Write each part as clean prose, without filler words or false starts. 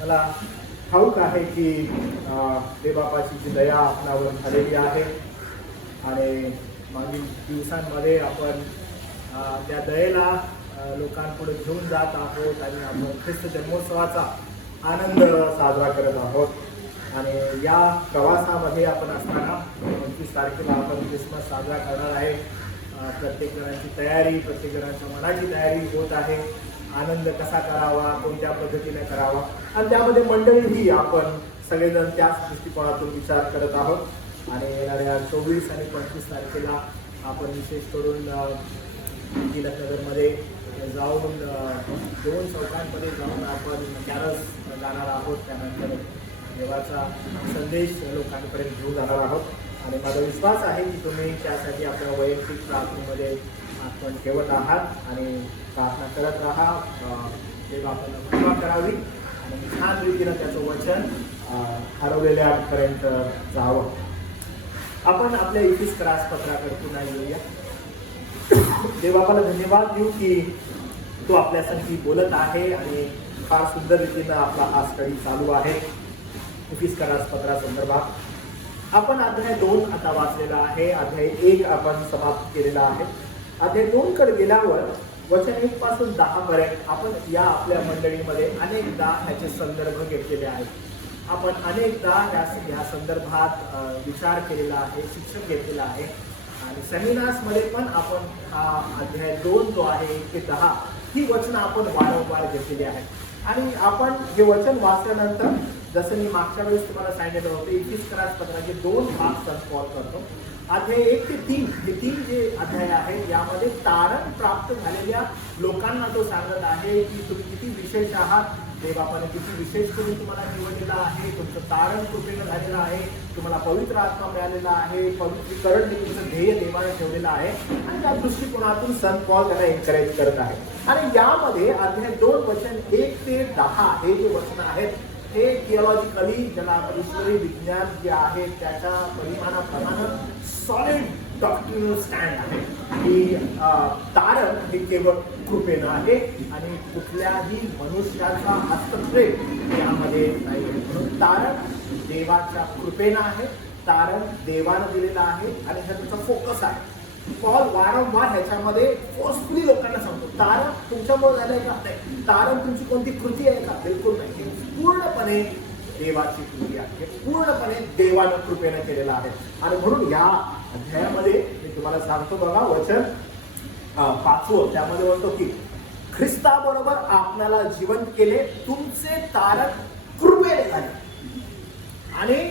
मला ठाऊक आहे की देवबापाची जी दया आपणावर झालेली आहे आणि मागील दिवसांमध्ये आपण त्या दयेला लोकांपुढे घेऊन जात आहोत आणि आपण ख्रिस्त जन्मोत्सवाचा आनंद साजरा करत आहोत. आणि या प्रवासामध्ये आपण असताना 25 तारखेला आपण ख्रिसमस साजरा करणार आहे. प्रत्येक जणांची तयारी, प्रत्येक जणांच्या मनाची तयारी होत आहे. आनंद कसा करावा, कोणत्या पद्धतीने करावा, आणि त्यामध्ये मंडळीही आपण सगळेजण त्याच दृष्टिकोनातून विचार करत आहोत. आणि येणाऱ्या 24 आणि 25 तारखेला आपण विशेष करून टिळकनगरमध्ये जाऊन 2 चौकांमध्ये जाऊन आपण कॅरल्स जाणार आहोत. त्यानंतर देवाचा संदेश लोकांपर्यंत घेऊन जाणार आहोत. आणि माझा विश्वास आहे की तुम्ही त्यासाठी आपल्या वैयक्तिक प्रार्थनेमध्ये आपण ठेवत आहात आणि प्रार्थना करत राहा. देव आपल्याला कृपा करावी आणि छान रीतीनं त्याचं वचन हरवलेल्यापर्यंत जावं. आपण आपल्या इफिसकरास पत्राकडे पुन्हा येऊया. देवाला धन्यवाद देऊ की तो आपल्यासाठी बोलत आहे आणि फार सुंदर रीतीनं आपला हा स्टडी चालू आहे. इफिसकरास पत्रासंदर्भात आपण अध्याय 2 आता वाचलेला आहे. अध्याय 1 आपण समाप्त केलेला आहे. अध्याय 2 कडे गेल्यावर वचन 1 पासून 10 पर्यंत आपण या आपल्या मंडळीमध्ये अनेकदा ह्याचे संदर्भ घेतलेले आहेत. आपण अनेकदा या संदर्भात विचार केलेला आहे, शिक्षण घेतलेला आहे. आणि सेमिनार्समध्ये पण आपण हा अध्याय 2 जो आहे 1 ते 10 ही वचनं आपण वारंवार घेतलेली आहेत. आणि आपण हे वचन वाचल्यानंतर जसं मी मागच्या वेळेस तुम्हाला सांगितलं होतं, इफिसकरास पत्राचे 2 भाग संपॉल करतो. अध्याय 1 ते 3 हे 3 जे अध्याय आहेत यामध्ये तारण प्राप्त झालेल्या लोकांना तो सांगत आहे की तुम्ही किती विशेष आहात, देवापाने किती विशेष करून तुम्हाला निवडलेला आहे, तुमचं तारण कृपेनं झालेलं आहे, तुम्हाला पवित्र आत्मा मिळालेला आहे, पवित्रीकरण हे तुमचं ध्येय देवाने ठेवलेलं आहे. आणि त्या दृष्टिकोनातून संत पॉल त्यांना एनकरेज करत आहे. आणि यामध्ये अध्याय 2 वचन 1 ते 10 हे जे वचन आहेत हे थिओलॉजिकली ज्याला ईश्वरी विज्ञान जे आहे त्याच्या परिमाणाप्रमाणे सॉलिड डॉक्ट्रिनल स्टँड आहे की तारण हे केवळ कृपेनं आहे आणि कुठल्याही मनुष्याचा हस्तक्षेप यामध्ये नाही. म्हणून तारण देवाच्या कृपेनं आहे, तारण देवानं दिलेलं आहे आणि ह्याचा फोकस आहे. पॉल वारंवार ह्याच्यामध्ये फोर्सफुली लोकांना सांगतो, तारण तुमच्यामुळे झालंय का? नाही. तारण तुमची कोणती कृती आहे का? बिलकुल नाही. पूर्णपणे देवाची कृती आहे, पूर्णपणे देवानं कृपेनं केलेलं आहे. आणि म्हणून या अध्यायामध्ये मी तुम्हाला सांगतो बघा, वचन 5 त्यामध्ये म्हणतो की ख्रिस्ताबरोबर आपल्याला जिवंत केले, तुमचे तारण कृपेने झाले. आणि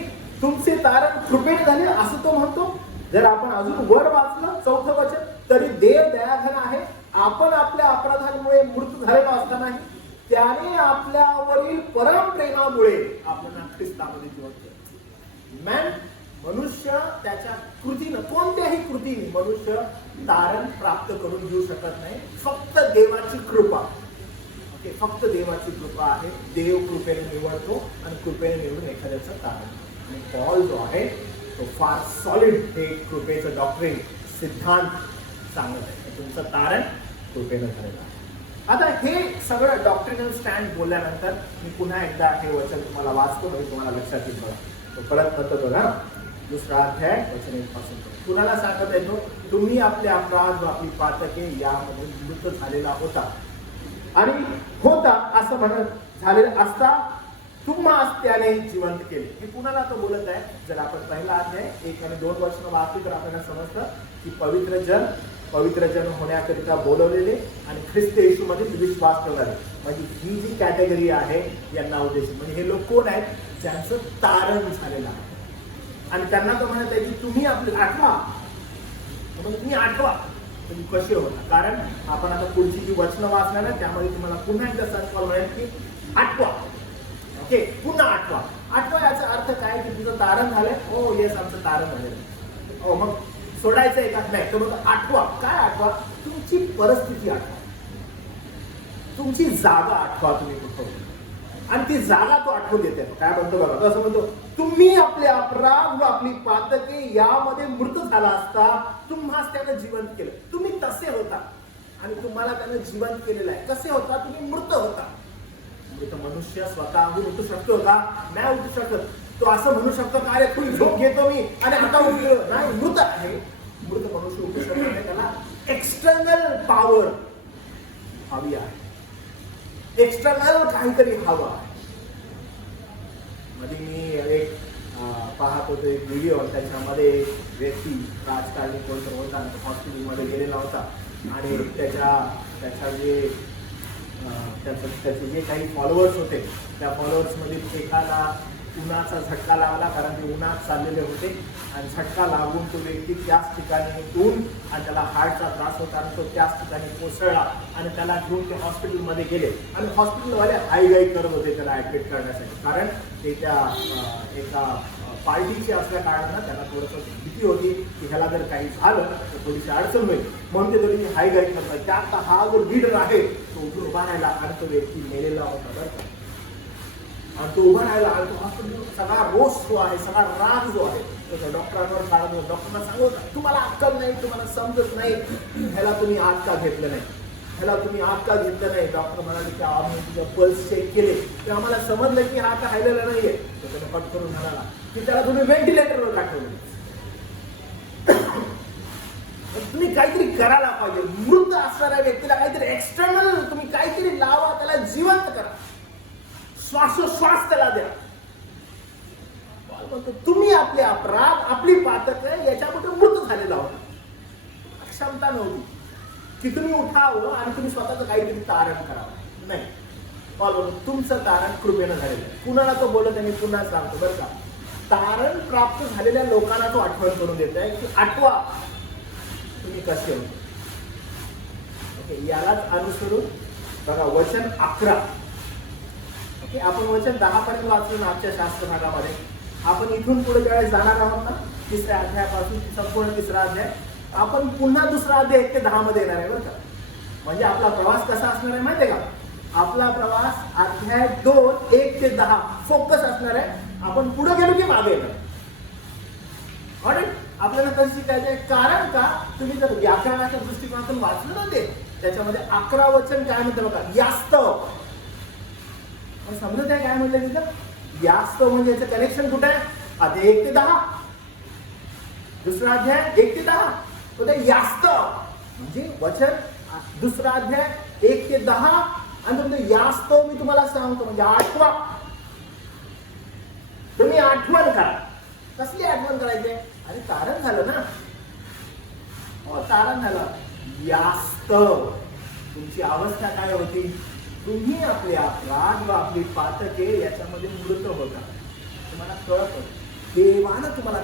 तुमचे तारण कृपेने झाले असं तो म्हणतो. जर आपण अजून वर वाचलं 4थं वचन, तरी देव दयाघन आहे, आपण आपल्या अपराधांमुळे मृत्यू झालेला असतानाही त्याने आपल्यावरील परम प्रेमामुळे आपल्याला ख्रिस्तामध्ये जिवंत केले. मॅन मनुष्य त्याच्या कृतीनं, कोणत्याही कृतीने मनुष्य तारण प्राप्त करून घेऊ शकत नाही. फक्त देवाची कृपा. ओके, फक्त देवाची कृपा आहे. देव कृपेने निवडतो आणि कृपेने निवडून एखाद्याचं तारण. आणि पॉल जो आहे तो फार सॉलिड हे कृपेचं डॉक्ट्रिन सिद्धांत सांगत आहे. तुमचं तारण कृपेनं झालेलं आहे. आता हे सगळं डॉक्ट्रिनल स्टँड बोलल्यानंतर मी पुन्हा एकदा हे वचन तुम्हाला वाचतो म्हणजे तुम्हाला लक्षात येईल. बघा तो परत म्हणतो बघा, 2रा अध्याय वचन 1 पासून कुणाला सांगत येतो, तुम्ही आपले अपराध व आपली पातके यामध्ये मृत झालेला होता आणि होता असं म्हणत झालेलं असता तुम्हास त्याने जिवंत केले. हे कुणाला तो बोलत आहे? जर आपण पहिला अध्याय 1 आणि 2 वर्ष वाचली तर आपल्याला समजतं की पवित्र जन होण्याकरिता बोलवलेले आणि ख्रिस्त येशूमध्ये विश्वास ठेवणारे, म्हणजे ही जी कॅटेगरी आहे यांना उद्देश. म्हणजे हे लोक कोण आहेत? ज्यांचं तारण झालेलं आहे. आणि त्यांना तो म्हणत आहे की तुम्ही आपले आठवा, तुम्ही आठवा. तुम्ही कसे होता? कारण आपण आता पुढची जी वचनं वाचणार आहे त्यामध्ये तुम्हाला पुन्हा एकदा संकल्प मिळेल की आठवा. ओके, पुन्हा आठवा. याचा अर्थ काय की तुझं तारण झालंय. हो येस, आमचं तारण झालेलं. हो मग सोडायचंय का? नाही. तर मग आठवा. काय आठवा? तुमची परिस्थिती आठवा, तुमची जागा आठवा, तुम्ही कुठं. आणि ती जागा तो आठवून देते. काय म्हणतो बघा, तो असं म्हणतो, तुम्ही आपले अपराध व आपली पातके यामध्ये मृत झाला असता तुम्हास त्यानं जिवंत केलं. तुम्ही तसे होता आणि तुम्हाला त्यानं जिवंत केलेलं आहे. कसे होता? तुम्ही मृत होता. मृत मनुष्य स्वतःहून उठू शकतो का? नाही उठू शकत. तो असं म्हणू शकतो का अरे थोडी झोप घेतो मी आणि आता उठलो नाही. मृत आहे. मृत मनुष्य उठू शकत नाही. त्याला एक्सटर्नल पॉवर हवी आहे. एक्सटर्नल काहीतरी हवं आहे. मध्ये मी एक पाहत होतो एक व्हिडिओ. त्याच्यामध्ये व्यक्ती राजकारणी कोणतं होता हॉस्पिटलमध्ये गेलेला होता आणि त्याचे जे काही फॉलोअर्स होते त्या फॉलोअर्समध्ये एकाला उन्हाचा झटका लागला, कारण ते उन्हात चाललेले होते आणि झटका लागून तो व्यक्ती त्याच ठिकाणी ऊन आणि त्याला हार्टचा त्रास होता आणि तो त्याच ठिकाणी कोसळला आणि त्याला घेऊन ते हॉस्पिटलमध्ये गेले आणि हॉस्पिटलवाले हायगाई करत होते त्याला ॲडमिट करण्यासाठी, कारण ते त्या एका पार्टीची असल्या कारणानं त्यांना थोडंसं भीती होती की ह्याला जर काही झालं तर थोडीशी अडचण होईल, म्हणून ते थोडी हायगाई करतात. त्यात हा जो लीडर आहे तो उठून उभा राहिला आणि तो व्यक्ती मेलेला होता बरं का. आणि तो उभा राहिला आणि तो हॉस्पिटल सगळा रोष जो आहे, सगळा राग जो आहे तो डॉक्टरांवर काढतो. डॉक्टरांना सांगत तुम्हाला अक्कल नाही, तुम्हाला समजत नाही, ह्याला तुम्ही आत का घेतलं नाही, ह्याला तुम्ही आत का घेतलं नाही. डॉक्टर म्हणाले की आम्ही तुझं पल्स चेक केले ते आम्हाला समजलं की हा आता राहिलेला नाहीये. तर त्याने पट करून म्हणाला की त्याला तुम्ही व्हेंटिलेटरवर टाकलं. तुम्ही काहीतरी करायला पाहिजे. मृत असणाऱ्या व्यक्तीला काहीतरी एक्सटर्नल तुम्ही काहीतरी लावा, त्याला जिवंत करा, श्वासोश्वास त्याला द्या. तुम्ही आपले अपराध, आपली पातक याच्यामध्ये मृत झालेला होता. क्षमता नव्हती की तुम्ही उठावं आणि तुम्ही स्वतःच काहीतरी तारण करावं. नाही, तुमचं तारण कृपेनं झालेलं आहे. कुणाला तो बोलत आहे, मी पुन्हा सांगतो बरं का. तारण प्राप्त झालेल्या लोकांना तो आठवण करून देत आहे की आठवा तुम्ही कसे होते. ओके, यालाच अनुसरून बघा वचन 11. ओके, आपण वचन 10 पर्यंत वाचलं ना आजच्या शास्त्र भागामध्ये. आपण इथून पुढे ज्यावेळेस जाणार आहोत ना 3ऱ्या अध्यायापासून संपूर्ण 3रा अध्याय, आपण पुन्हा 2रा अध्याय 1 ते 10 मध्ये येणार आहे बरं का. म्हणजे आपला प्रवास कसा असणार आहे माहिती आहे का. आपला प्रवास अध्याय 2 1 ते 10 फोकस असणार आहे. आपण पुढे गेलो की मागे येणार. आपल्याला कसं शिकायचं आहे, कारण का तुम्ही जर व्याकरणाच्या दृष्टिकोनातून वाचलं ना ते त्याच्यामध्ये 11 वचन काय म्हणतं बघा, यास्तव. समजत आहे काय म्हटलं तिथं. यास्तव म्हणजे याचं कनेक्शन कुठे आहे. अध्याय 1 ते 10, 2रा अध्याय 1 ते 10. तो ते यास्तव म्हणजे वचन 2रा अध्याय 1 ते 10 आणि तुमचं यास्तव मी तुम्हाला सांगतो म्हणजे आठवा. तुम्ही आठवण करा. कसली आठवण करायची. आणि तारण झालं ना, तारण झालं. यास्तव तुमची अवस्था काय होती. तुम्ही आपले अपराध व आपली पातके याच्यामध्ये मृत होता. तुम्हाला कळत देवानं तुम्हाला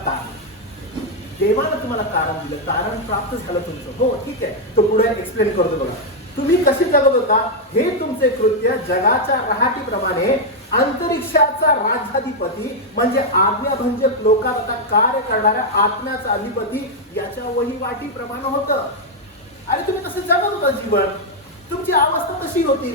तारण दिलं. तारण प्राप्त झालं तुमचं. हो ठीक आहे, तो पुढे एक्सप्लेन करतो बघा. तुम्ही कसे जगत होता हे तुमचे कृत्य जगाच्या रहाटीप्रमाणे अंतरिक्षाचा राज्याधिपती म्हणजे आज्ञाभंजक लोकांचा कार्य करणाऱ्या आत्म्याचा अधिपती याच्या वहिवाटीप्रमाणे होतं. अरे तुम्ही तसे जगत होता जीवन. तुमची अवस्था तशी होती,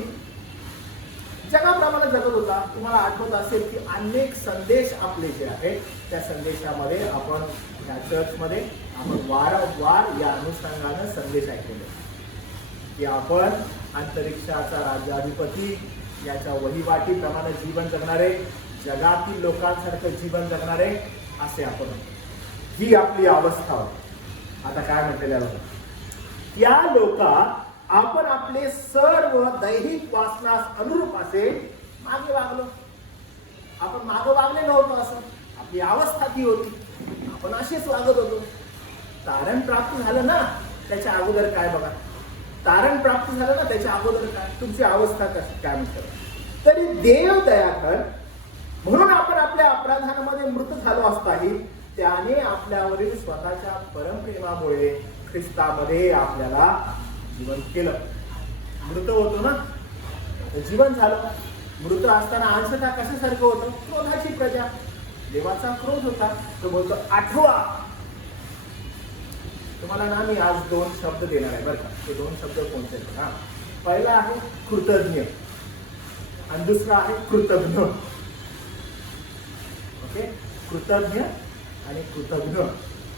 जगाप्रमाणे जगत होता. तुम्हाला आठवत असेल की अनेक संदेश आपले जे आहेत त्या संदेशामध्ये आपण या चर्चमध्ये आपण वारंवार या अनुषंगानं संदेश ऐकले की आपण अंतरिक्षाचा राज्याधिपती याच्या वहिवाटीप्रमाणे जीवन जगणारे, जगातील लोकांसारखं जीवन जगणारे असे आपण. ही आपली अवस्था होती. आता काय म्हटलेलं आहे, या लोका आपण आपले सर्व दैहिक वासनास अनुरूप असे मागे वागलो. आपण मागे वागले नव्हतो, असं आपली अवस्था ती होती. आपण असेच वागत होतो. तारण प्राप्त झालं ना त्याच्या अगोदर काय बघा. तारण प्राप्त झालं ना त्याच्या अगोदर काय तुमची अवस्था काय म्हणतात. तरी देव दया कर म्हणून आपण आपल्या अपराधांमध्ये मृत झालो असताही त्याने आपल्यावरील स्वतःच्या परमप्रेमामुळे ख्रिस्तामध्ये आपल्याला जीवन केलं. मृत होतो ना, जीवन झालं. मृत असताना अंशतः कशासारखं होतं, क्रोधाची प्रजा. देवाचा क्रोध होता. तो बोलतो आठवा. तुम्हाला ना मी आज 2 शब्द देणार आहे बरं का. ते 2 शब्द कोणते. हा, पहिला आहे कृतज्ञ आणि दुसरा आहे कृतज्ञ. ओके, कृतज्ञ आणि कृतज्ञ.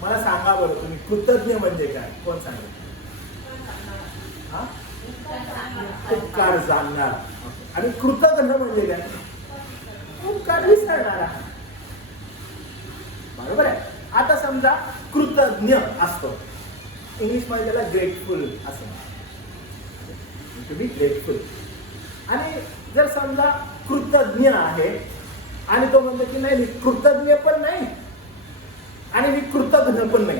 मला सांगा बरं तुम्ही कृतज्ञ म्हणजे काय, कोण सांगेल. हा, उपकार जाणणार. आणि कृतघ्न म्हणजे काय? उपकार विसरणारा. बरोबर आहे. आता समजा कृतज्ञ असतो, इंग्लिश मध्ये त्याला ग्रेटफुल असं, टू बी ग्रेटफुल. आणि जर समजा कृतज्ञ आहे आणि तो म्हणतो की नाही मी कृतज्ञ पण नाही आणि मी कृतज्ञ पण नाही,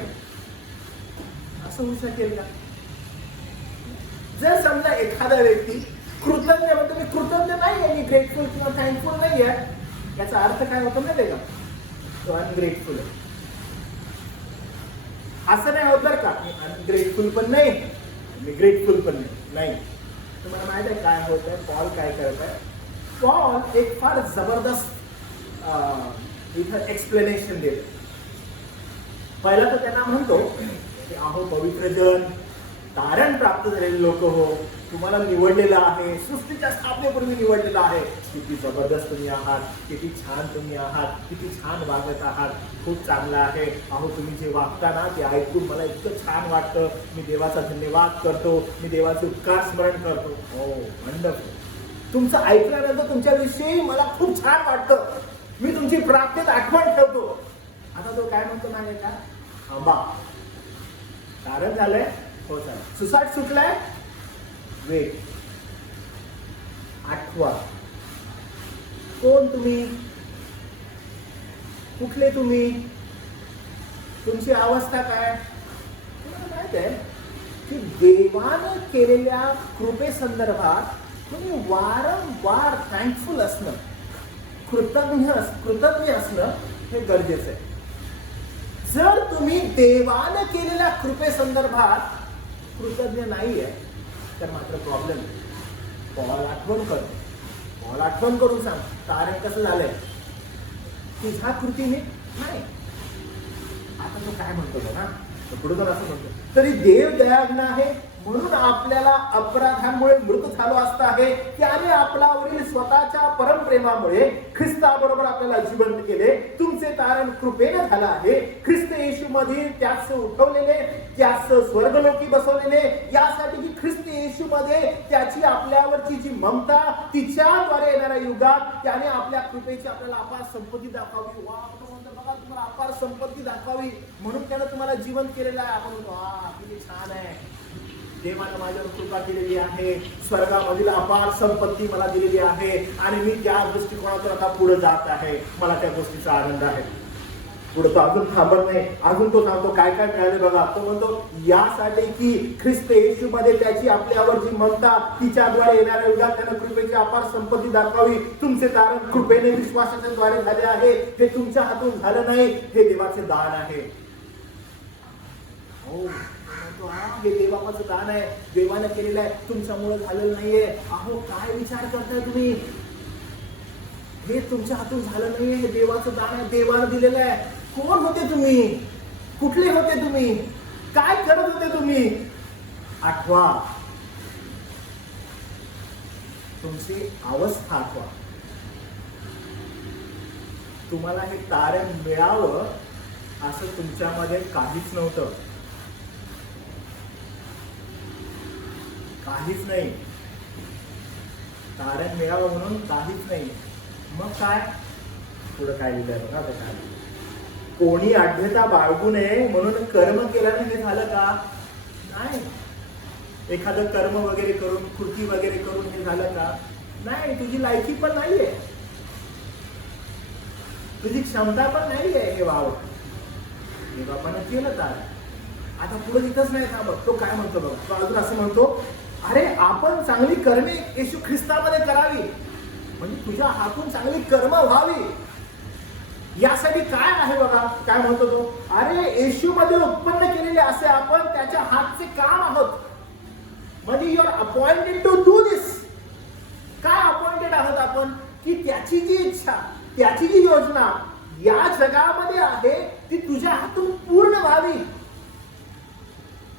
असं होऊ शकेल का? जर समजा एखादा व्यक्ती कृतज्ञ म्हणतो मी कृतज्ञ नाही आहे, मी ग्रेटफुल किंवा थँकफुल नाही आहे, याचा अर्थ काय होतो माहिती आहे का? तो अनग्रेटफुल आहे. असं नाही होत का? मी अनग्रेटफुल पण नाही, मी ग्रेटफुल पण नाही. तुम्हाला माहित आहे काय होत आहे? पॉल काय करत आहे? पॉल एक फार जबरदस्त इथं एक्सप्लेनेशन देतो. पहिला तर त्यांना म्हणतो की अहो पवित्र जन, तारण प्राप्त झालेले लोक हो, तुम्हाला निवडलेलं आहे, सृष्टीच्या स्थापनेपूर्वी निवडलेलं आहे. किती जबरदस्त तुम्ही आहात, किती छान तुम्ही आहात, किती छान वागत आहात, खूप चांगलं आहे. अहो तुम्ही जे वागता ना ते ऐकून मला इतकं छान वाटतं, मी देवाचा धन्यवाद करतो, मी देवाचे उपकार स्मरण करतो. हो वंडरफुल. तुमचं ऐकल्यानंतर तुमच्याविषयी मला खूप छान वाटतं, मी तुमची प्रार्थनेत आठवण ठेवतो. आता तो काय म्हणतो माहिती का? थांबा, कारण झालंय, हो चालेल, सुसाट सुटलाय, वेट, आठवा. कोण तुम्ही? कुठले तुम्ही? तुमची अवस्था काय? तुम्हाला माहित आहे की देवाने केलेल्या कृपेसंदर्भात तुम्ही वारंवार थँकफुल असणं, कृतज्ञ असणं हे गरजेचं आहे. जर तुम्ही देवाने केलेल्या कृपेसंदर्भात कृतज्ञ नाहीये तर मात्र प्रॉब्लेम. पॉल आठवण करून सांग, कारण कसं झालंय? तुझ्या कृतीने नाही. आता तो काय म्हणतो ना, पुढे तर असं म्हणतो, तरी देव दयाळू आहे म्हणून आपल्याला अपराधांमुळे मृत झालो असता आहे, त्याने आपल्यावरील स्वतःच्या परमप्रेमामुळे ख्रिस्ताबरोबर आपल्याला जिवंत केले. तुमचे तारण कृपेने झालं आहे. ख्रिस्त येशूमध्ये त्यास उठवलेले, त्यास स्वर्गलोकी बसवलेले, यासाठी की ख्रिस्त येशूमध्ये त्याची आपल्यावरची जी ममता, तिच्याद्वारे येणाऱ्या युगात त्याने आपल्या कृपेची आपल्याला अपार संपत्ती दाखवावी. वा, बघा तुम्हाला अपार संपत्ती दाखवावी म्हणून त्यानं तुम्हाला जीवन केलेलं आहे. आपण म्हणतो हा किती छान आहे, देवानं माझ्यावर कृपा केलेली आहे, स्वर्गामधील अपार संपत्ती मला दिलेली आहे आणि मी त्या दृष्टिकोनातून आता पुढे जात आहे, मला त्या गोष्टीचा आनंद आहे. पुढे तो अजून थांबत नाही, अजून तो सांगतो काय काय मिळाले बघा. तो म्हणतो यासाठी की ख्रिस्त येशूमध्ये त्याची आपल्यावर जी ममता, तिच्याद्वारे येणाऱ्या युगात त्यानं कृपेची अपार संपत्ती दाखवावी. तुमचे तारण कृपेने विश्वासाच्या द्वारे झाले आहे, हे तुमच्या हातून झालं नाही, हे देवाचे दान आहे. हो, हे देवाचं दान आहे, देवानं केलेलं आहे, तुमच्यामुळे झालेलं नाहीये. अहो काय विचार करताय तुम्ही? हे तुमच्या हातून झालं नाहीये, हे देवाचं दान आहे, देवानं दिलेलं आहे. कोण होते तुम्ही? कुठले होते तुम्ही? काय करत होते तुम्ही? आठवा, तुमची अवस्था आठवा. तुम्हाला हे तारण मिळावं असं तुमच्यामध्ये काहीच नव्हतं, काहीच नाही. तारण मिळावं म्हणून काहीच नाही. मग काय? पुढे काय लिहिलंय बघा. काय? कोणी आढ्यता बाळगू नये म्हणून कर्म केल्याने हे झालं का? नाही. एखादं कर्म वगैरे करून, कृती वगैरे करून हे झालं का? नाही. तुझी लायकी पण नाहीये, तुझी क्षमता पण नाहीये हे व्हावं. हे बापानं केलं तारण. आता पुढे तिथंच नाही थांबत. तो काय म्हणतो बघा. तो अजून असं म्हणतो, अरे आपण चांगली कर्मे येशू ख्रिस्तामध्ये करावी, म्हणजे तुझ्या हातून चांगली कर्म व्हावी, यासाठी काय आहे बघा. काय म्हणतो तो? अरे येशूमध्ये उत्पन्न केलेले असे आपण त्याच्या हातचे काम आहोत, म्हणजे you are appointed to do this. काय अपॉइंटेड आहोत आपण? की त्याची जी इच्छा, त्याची जी योजना या जगामध्ये आहे ती तुझ्या हातून पूर्ण व्हावी.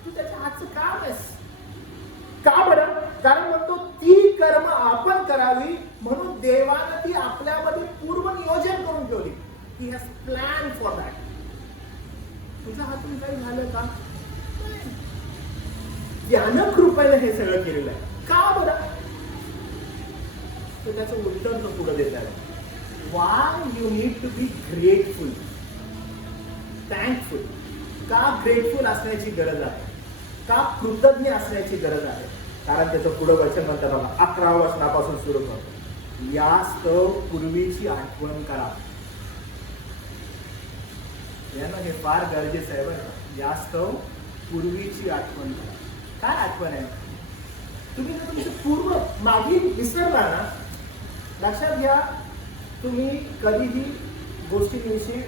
तू त्याच्या हातचं काम आहेस. का बरं? कारण म्हणतो ती कर्म आपण करावी म्हणून देवानं ती आपल्यामध्ये पूर्व नियोजन करून ठेवली. He has plan for that. तुझ्या हातून काही झालं का? त्यानं कृपेने हे सगळं केलेलं आहे. का बरं? तर त्याचं उत्तर तो पुढे देत आहे. Why you need to be grateful, thankful. का ग्रेटफुल असण्याची गरज आहे, का कृतज्ञ असण्याची गरज आहे? कारण त्याचं पुढं वचन म्हणतात बघा, 11व्या वचनापासून सुरू करतो. यास्तव पूर्वीची आठवण करा. यांना हे फार गरजेचं आहे बरं. यास्तव पूर्वीची आठवण करा. काय आठवण आहे? तुम्ही जर तुमचं पूर्ण मागील विसरला ना, लक्षात घ्या, तुम्ही कधीही गोष्टींविषयी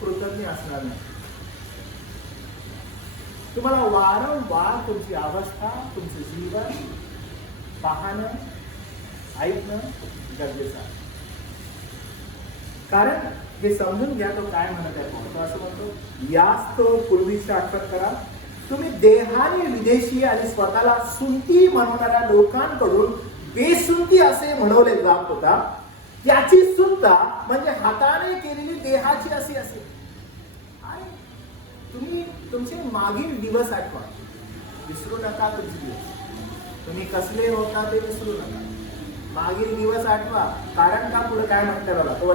कृतज्ञ असणार नाही. तुम्हाला वारंवार तुमची अवस्था, तुमचं जीवन पाहणं, ऐकणं गरजेचं आहे. कारण हे समजून घ्या तो काय म्हणत आहे. तो असं म्हणतो, यास्त पूर्वीची आठवण करा. तुम्ही देहाने विदेशी आणि स्वतःला सुंती म्हणणाऱ्या लोकांकडून बेसुंती असे म्हणवले जात होता. त्याची सुंता म्हणजे हाताने केलेली देहाची अशी असेल. आणि तुम्ही तुमचे मागील दिवस आठवा, विसरू नका तुमचे दिवस. तुम्ही कसले होता ते विसरू नका. मागील दिवस आठवा. कारण का पुढे काय म्हटलं बघा, तो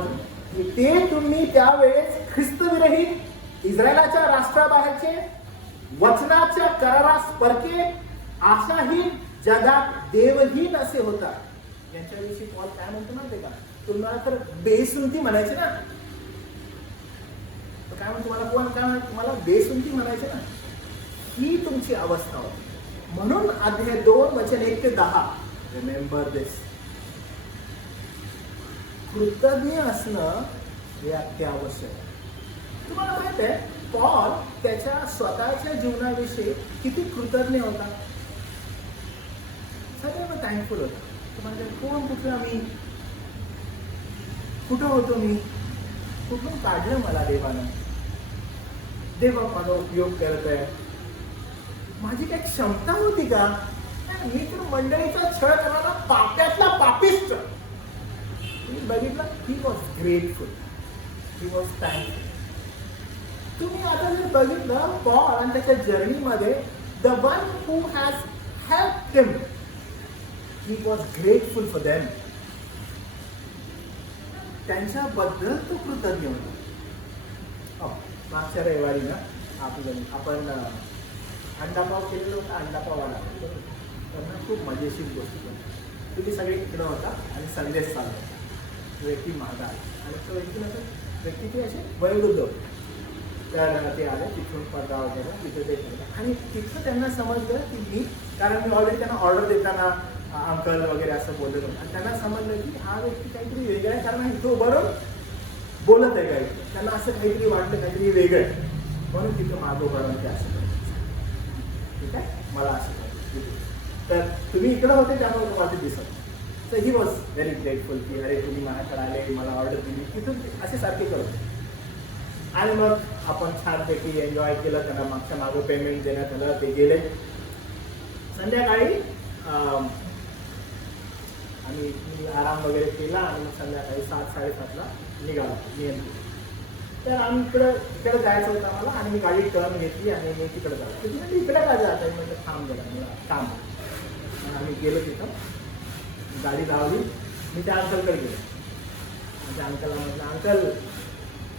ते तुम्ही त्यावेळेस ख्रिस्तविरहित, इस्रायलाच्या राष्ट्राबाहेरचे, वचनाच्या करारास परके, आशाहीन, जगात देवहीन असे होता. यांच्याविषयी पॉल काय म्हणतो ना, ते का तुम्हाला तर बेसुंती म्हणायचे ना. काय म्हणतो तुम्हाला, कोण काय म्हणतो तुम्हाला बेसुंती म्हणायचे ना. ही तुमची अवस्था होती. म्हणून अध्याय 2 वचन 1 ते 10, रिमेंबर दिस. कृतज्ञ असणं हे अत्यावश्यक आहे. तुम्हाला माहित आहे, पॉल त्याच्या स्वतःच्या जीवनाविषयी किती कृतज्ञ होता. सगळ्यांना थँकफुल होता. तुम्हाला कोण कुठला मी, कुठं होतो मी, कुठून काढलं मला देवानं, देवा माझा उपयोग करत आहे. माझी काही क्षमता होती का? मी तर मंडळीचा छळ करणारा पाप्यातला पापिस्ट. तुम्ही बघितलं, he was grateful, he was thankful. तुम्ही आता जर बघितलं पॉल आणि त्याच्या जर्नीमध्ये, the one who has helped him, he was grateful for them. त्यांच्याबद्दल तो कृतज्ञ होता. मागच्या रविवारी ना आपण अंडापाव केलेला होता. अंडापावाला त्यांना खूप मजेशीर गोष्ट होती. तुम्ही सगळे इकडं होता आणि संदेश चालला होता. व्यक्ती मागा आणि तो व्यक्ती ते असे वयोवृद्ध होते. तर ते आले तिथून पडदा वगैरे तिथे ते केलं आणि तिथं त्यांना समजलं की मी, कारण मी ऑलरेडी त्यांना ऑर्डर देताना अंकल वगैरे असं बोलत होतं आणि त्यांना समजलं की हा व्यक्ती काहीतरी वेगळा आहे. कारण इथं बरोबर बोलत आहे काही, त्यांना असं काहीतरी वाटलं काहीतरी वेगळं आहे. म्हणून तिथं मागं उभारून ते असं करायचं. ठीक आहे, मला असं करायचं. तर तुम्ही इकडं होते त्यामुळे तुम्हाला ते दिसत. तर ही वॉज व्हेरी ग्रेटफुल की अरे तुम्ही माझ्याकडे आले, मला ऑर्डर दिली, तिथून असे सारखे करत. आणि मग आपण छानपैकी एन्जॉय केलं. त्यांना मागच्या मागं पेमेंट देण्यात आलं, ते गेले. संध्याकाळी मी आराम वगैरे केला आणि मग संध्याकाळी 7-7:30ला निघाला नियंत्रण. तर आम्ही इकडे जायचं होतं आम्हाला आणि मी गाडी टर्न घेतली आणि मी तिकडे जातो. तिथे म्हणजे इकडे काय जात आहे म्हणजे थांब जरा मला काम. आम्ही गेलो तिथं, गाडी लावली. मी त्या अंकलकडे गेलो. त्या अंकलला म्हटलं, अंकल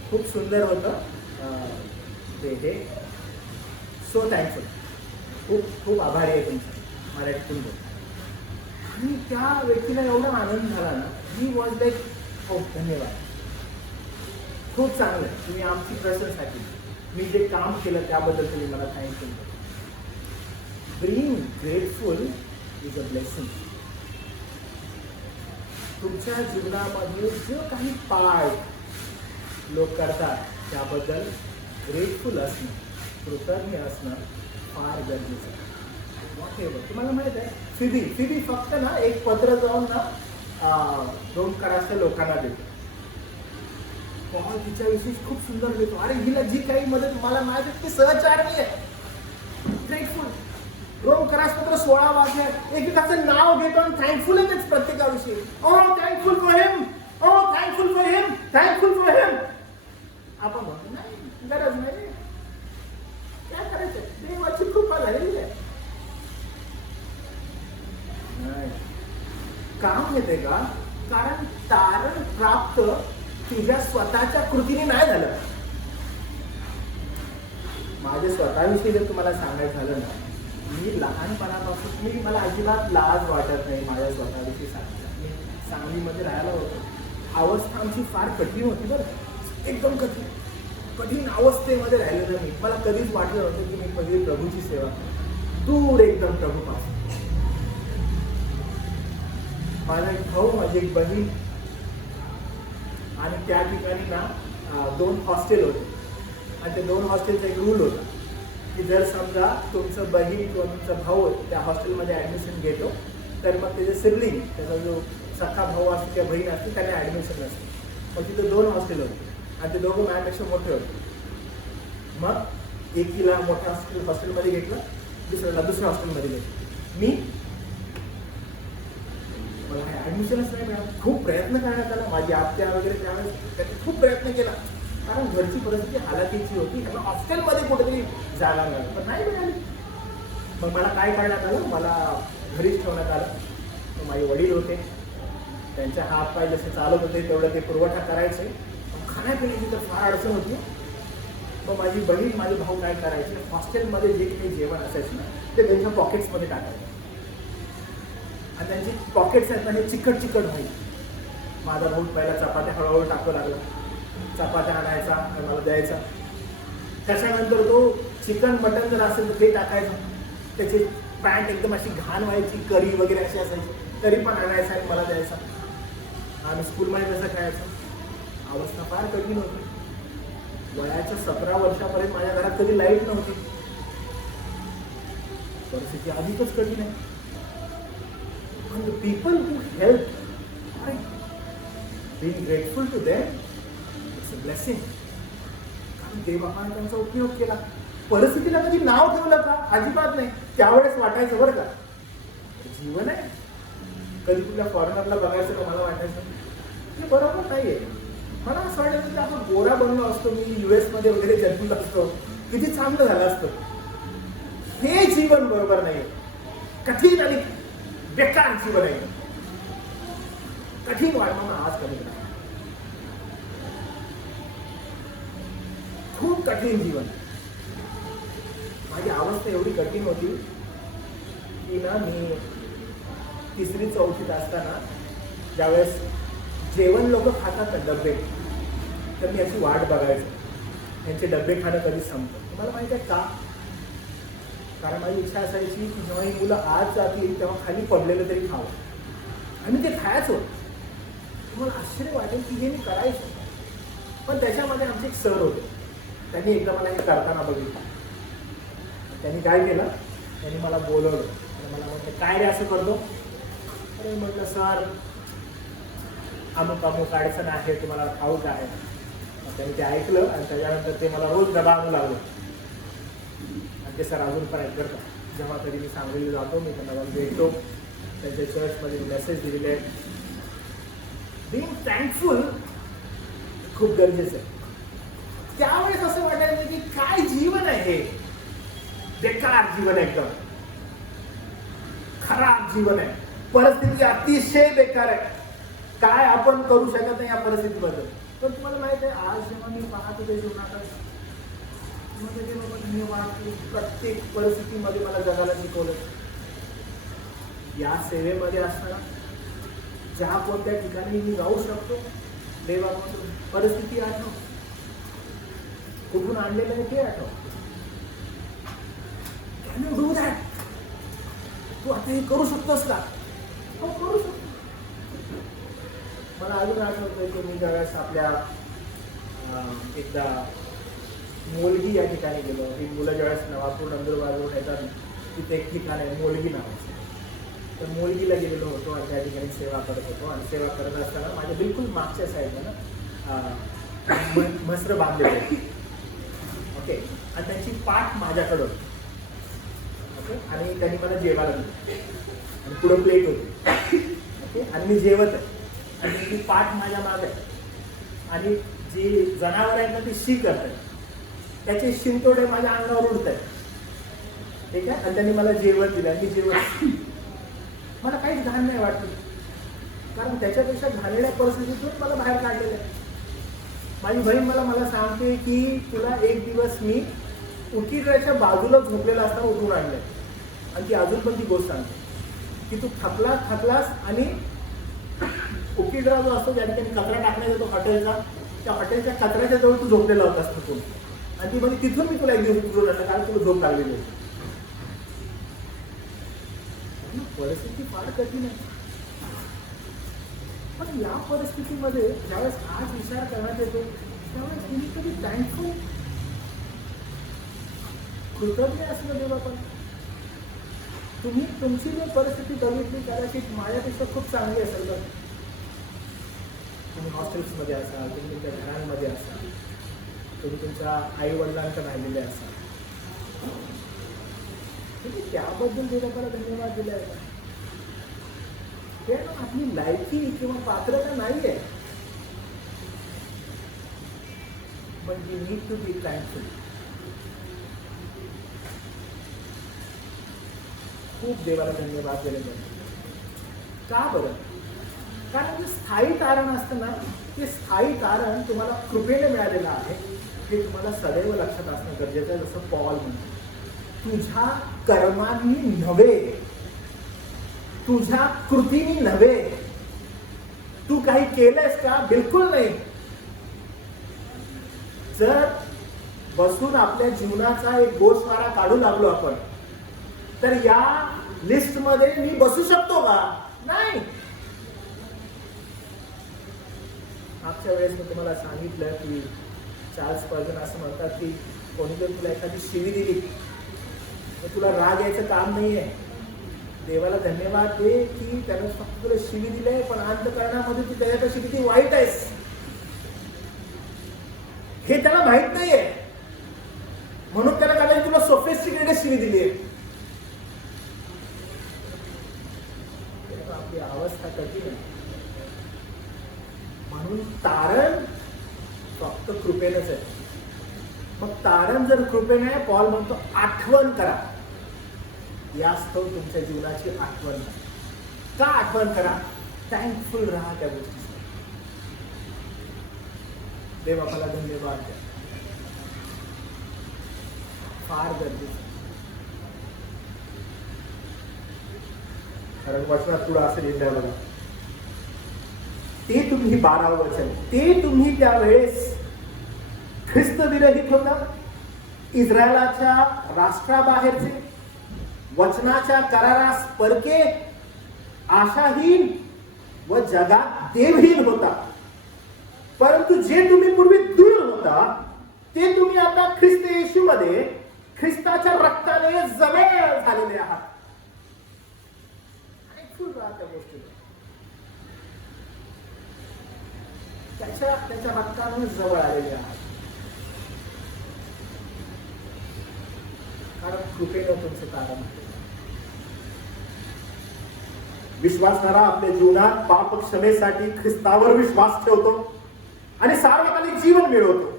खूप सुंदर होतं ते हे, सो थँकफुल, खूप खूप आभारी आहे तुमचं, मराठीतून बोल. आणि त्या व्यक्तीला एवढा आनंद झाला ना, ही वॉज लाईक हो धन्यवाद, खूप चांगलं आहे, तुम्ही आमची प्रशंसा केली, मी जे काम केलं त्याबद्दल तुम्ही मला thank you. Being grateful is a blessing. तुमच्या जीवनामध्ये जो काही पार्ट लोक करतात त्याबद्दल ग्रेटफुल असणं, कृतज्ञ असणं फार गरजेचं आहे. तुम्हाला माहित आहे, फिबी फक्त ना एक पत्र जाऊन ना 2 कराच्या लोकांना देतो. पॉल तिच्याविषयी खूप सुंदर देतो. अरे हिला जी काही मदत मला माझ्या सहचारणी आहे, ग्रेटफुल. रोम करासपत्र 16 वाक्य एकेकाचं नाव घेतो आणि थँकफुल आहे प्रत्येकाविषयी. Oh thankful for him, oh thankful for him, thankful for him. आपण म्हणतो नाही, गरज नाही, काय करायचं, देवाची कृपा झालेली आहे. काम येते का कारण तारण प्राप्त तुझ्या स्वतःच्या कृतीने नाही झालं. माझ्या स्वतःविषयी जर तुम्हाला सांगायचं झालं ना, मी लहानपणापासून मला अजिबात लाज वाटत नाही माझ्या स्वतःविषयी सांगायला. मी सांगलीमध्ये राहायला होतो. अवस्था आमची फार कठीण होती बरं, एकदम कठीण अवस्थेमध्ये राहिलेलं मी. मला कधीच वाटलं नव्हतं की मी पहिली प्रभूची सेवा दूर एकदम प्रभूपासून. माझा एक भाऊ, माझी एक बहीण, आणि त्या ठिकाणी ना 2 हॉस्टेल होते. आणि ते 2 हॉस्टेलचा एक रूल होता की जर समजा तुमचं बहीण किंवा तुमचा भाऊ त्या हॉस्टेलमध्ये ॲडमिशन घेतो, तर मग त्याचे सिबलिंग, त्याचा जो सख्खा भाऊ असतो किंवा बहीण असते, त्यांना ॲडमिशन नसते. मग तिथे 2 हॉस्टेल होते आणि ते दोघं माझ्यापेक्षा मोठे होते. मग एकीला मोठ्या हॉस्टेलमध्ये घेतलं, दुसऱ्याला दुसऱ्या हॉस्टेलमध्ये घेतलं. मी मला हे ॲडमिशनच नाही मिळालं. खूप प्रयत्न करण्यात आला. माझी आत्या वगैरे त्यावेळेस त्यांनी खूप प्रयत्न केला, कारण घरची परिस्थिती हालाकीची होती. त्यांना हॉस्टेलमध्ये कुठेतरी जागा मिळाली, पण नाही मिळाली. मग मला काय करण्यात आलं, मला घरीच ठेवण्यात आलं. मग माझे वडील होते, त्यांच्या हातपाय जसे चालत होते तेवढं ते पुरवठा करायचे. खाण्यापिण्याची तर फार अडचण होती. मग माझी बहीण, माझे भाऊ काय करायचे, हॉस्टेलमध्ये जे काही जेवण असायचं ना ते त्यांच्या पॉकेट्समध्ये टाकायचे. आणि त्यांची पॉकेट्स आहेत ना हे चिकट व्हायचे. माझा भाऊ पहिला चपात्या हळूहळू टाकू लागला. चपात्या आणायचा आणि मला द्यायचा. त्याच्यानंतर तो चिकन मटन जर असेल तर ते टाकायचं. त्याची पॅन्ट एकदम अशी घाण व्हायची, करी वगैरे अशी असायची, तरी पण आणायचा आणि मला द्यायचा. आम्ही स्कूलमध्ये कसं खेळायचं. अवस्था फार कठीण होती. वयाच्या 17 वर्षापर्यंत माझ्या घरात कधी लाईट नव्हती. परिस्थिती अधिकच कठीण आहे. पण the people who help, being grateful to them, it's a blessing. कारण देवाने त्यांचा उपयोग केला. परिस्थितीला कधी नाव ठेवलं का? अजिबात नाही. त्यावेळेस वाटायचं बरं का, जीवन आहे. कधी कुठल्या फॉरेनरला बघायचं का मला वाटायचं हे बरोबर नाहीये. मला असं वाटायचं की आपण गोरा बनलो असतो, मी US मध्ये वगैरे जन्मलो असतो, किती चांगलं झालं असतं. हे जीवन बरोबर नाहीये. कठीण आणि बेकार जीवन आहे. कठीण वाटणं आज कमी करा. खूप कठीण जीवन. माझी अवस्था एवढी कठीण होती की ना, मी 3री-4थीत असताना ज्यावेळेस जेवण लोक खातात डबे, तर मी अशी वाट बघायचो त्यांचे डबे खाणं कधी संपतं. तुम्हाला माहिती आहे का? कारण माझी इच्छा असायची की जेव्हा ही मुलं आज जातील तेव्हा खाली पडलेलं तरी खावं आणि ते खायचं. तुम्हाला आश्चर्य वाटेल की हे मी करायचो. पण त्याच्यामध्ये आमचे एक सर होते. त्यांनी एकदा मला हे करताना बघितलं. त्यांनी काय केलं, त्यांनी मला बोलवलं आणि मला म्हटलं, काय रे असं करतो? अरे म्हटलं, सर अमुक अडचण आहे, तुम्हाला ठाऊक आहे. मग त्यांनी ते ऐकलं आणि त्याच्यानंतर ते मला रोज डबा आणू लागलं. आणि ते सर अजून पण ऐकत करतात. जेव्हा कधी मी सांगलीला जातो, मी त्यांना भेटतो. त्यांच्या चर्चमध्ये मेसेज दिलेले आहेत. बीइंग थँकफुल खूप गरजेचं आहे. त्यावेळेस असं वाटायचं की काय जीवन आहे हे, बेकार जीवन आहे, एकदम खराब जीवन आहे. परिस्थिती अतिशय बेकार आहे. काय आपण करू शकत नाही या परिस्थितीबद्दल. पण तुम्हाला माहित आहे, आज जेव्हा मी पाहतो ते जीवनाकडे, धन्यवाद, प्रत्येक परिस्थितीमध्ये मला जगाला शिकवलं. या सेवेमध्ये असताना ज्या कोणत्या ठिकाणी मी जाऊ शकतो, देवापासून परिस्थिती आठव, कुठून आणलेलं आहे ते आठव. Can you do that? तू आता हे करू शकतोस का? हो, करू शकतो. मला अजून आठवतंय की मी ज्यावेळेस आपल्या एकदा मोलगी या ठिकाणी गेलो. ही मुलं ज्यावेळेस नवापूर नंदुरबारवरून येतात, तिथे एक ठिकाण आहे मोलगी नावाचं. तर मोलगीला गेलेलो होतो आणि त्या ठिकाणी सेवा करत होतो. आणि सेवा करत असताना माझ्या बिलकुल मागच्या साईडला ना म्हसरं बांधले होते. ओके. आणि त्यांची पाठ माझ्याकडं होती. ओके. आणि त्यांनी मला जेवायला दिलं आणि पुढं प्लेट होती. ओके. आणि मी जेवत आहे आणि ती पाठ माझ्या मागे आहे. आणि जी जनावर आहेत ना ती शी करतात, त्याचे शिंतोडे माझ्या अंगावर उडत आहेत. ठीक आहे. आणि त्यांनी मला जेवण दिलं. मी जेवण, मला काहीच घाण नाही वाटलं. कारण त्याच्यापेक्षा घाणेरड्या परिस्थितीतून मला बाहेर काढलेलं आहे. माझी बहीण मला सांगते की तुला एक दिवस मी उकिरड्याच्या बाजूला झोपलेला असताना उठून आणलंय, आणि ती अजून पण ती गोष्ट सांगते की तू थकलास आणि उकिरडा जो असतो ज्या ठिकाणी कचरा टाकण्यात येतो हॉटेलचा, त्या हॉटेलच्या कचऱ्याच्या जवळ तू झोपलेला होतास तिथून, आणि ती म्हणजे तिथून मी तुला एक दिवस उठून आणलं कारण तुला झोप लागलेली होती. परिस्थिती फार कठीण आहे, पण या परिस्थितीमध्ये ज्यावेळेस आज विचार करण्यात येतो त्यावेळेस मी कधी थँकफुल कृतज्ञ असलं देवा. पण तुम्ही तुमची जर परिस्थिती बघितली कदाचित माझ्यापेक्षा खूप चांगली असेल. तर तुम्ही हॉस्टेल्समध्ये असाल, तुम्ही तुमच्या घरांमध्ये असाल, तुम्ही तुमच्या आई वडिलांकडे राहिलेले असाल, तुम्ही त्याबद्दल देवाला धन्यवाद दिला आहे का? ते आपली लायकी किंवा पात्रता नाही आहे, पण you need to be thankful. खूप देवाला धन्यवाद दिले पाहिजे. का बरं? कारण जे स्थायी तारण असतं ना, ते स्थायी तारण तुम्हाला कृपेने मिळालेलं आहे हे तुम्हाला सदैव लक्षात असणं गरजेचं आहे. जसं पॉल म्हणतो, तुझ्या कर्मांनी नव्हे, तुझ्या कृतीनी नव्हे. तू काही केलंयस का? बिलकुल नाही. जर बसून आपल्या जीवनाचा एक गोषवारा काढू लागलो आपण, तर या लिस्ट मध्ये मी बसू शकतो का? नाही. मागच्या वेळेस मी तुम्हाला सांगितलं की चार्ल्स स्पर्जन असं म्हणतात की कोणीतरी तुला एखादी शिवी दिली तर तुला राग यायचं काम नाहीये. देवाला धन्यवाद दे की त्यानं फक्त तुला शिवी दिलंय, पण अंतःकरणामध्ये तू त्याच्यापेक्षा किती वाईट आहेस हे त्याला माहित नाहीये, म्हणून त्याला कदाचित तुला सोफिस्टिकेटेड शिवी दिली आहे. आपली अवस्था कठीण आहे, म्हणून तारण फक्त कृपेनच आहे. मग तारण जर कृपेने आहे, पॉल म्हणतो आठवण करा. यास्तव तुमच्या जीवनाची आठवण करा. का आठवण करा? थँकफुल राहा त्या गोष्टीसाठी. देवा मला धन्यवाद द्या. फार गरजेचं. कारण वचनात पुढे असं लिहिलं बघा, ते तुम्ही 12 वचन, ते तुम्ही त्यावेळेस ख्रिस्त विरहित होता, इस्रायलाच्या राष्ट्राबाहेरचे, वचनाच्या करारास परके, आशाहीन व जगात देवहीन होता. परंतु जे तुम्ही पूर्वी दूर होता ते तुम्ही आता ख्रिस्त येशूमध्ये ख्रिस्ताच्या रक्ताने जवळ झालेले आहात. त्या गोष्टीला त्याच्या हक्काने जवळ आलेले आहात. कारण कृपेनं तुमचे तारण. विश्वासणारा आपल्या जीवनात पाप क्षमेसाठी ख्रिस्तावर विश्वास ठेवतो आणि सार्वकालिक जीवन मिळवतो,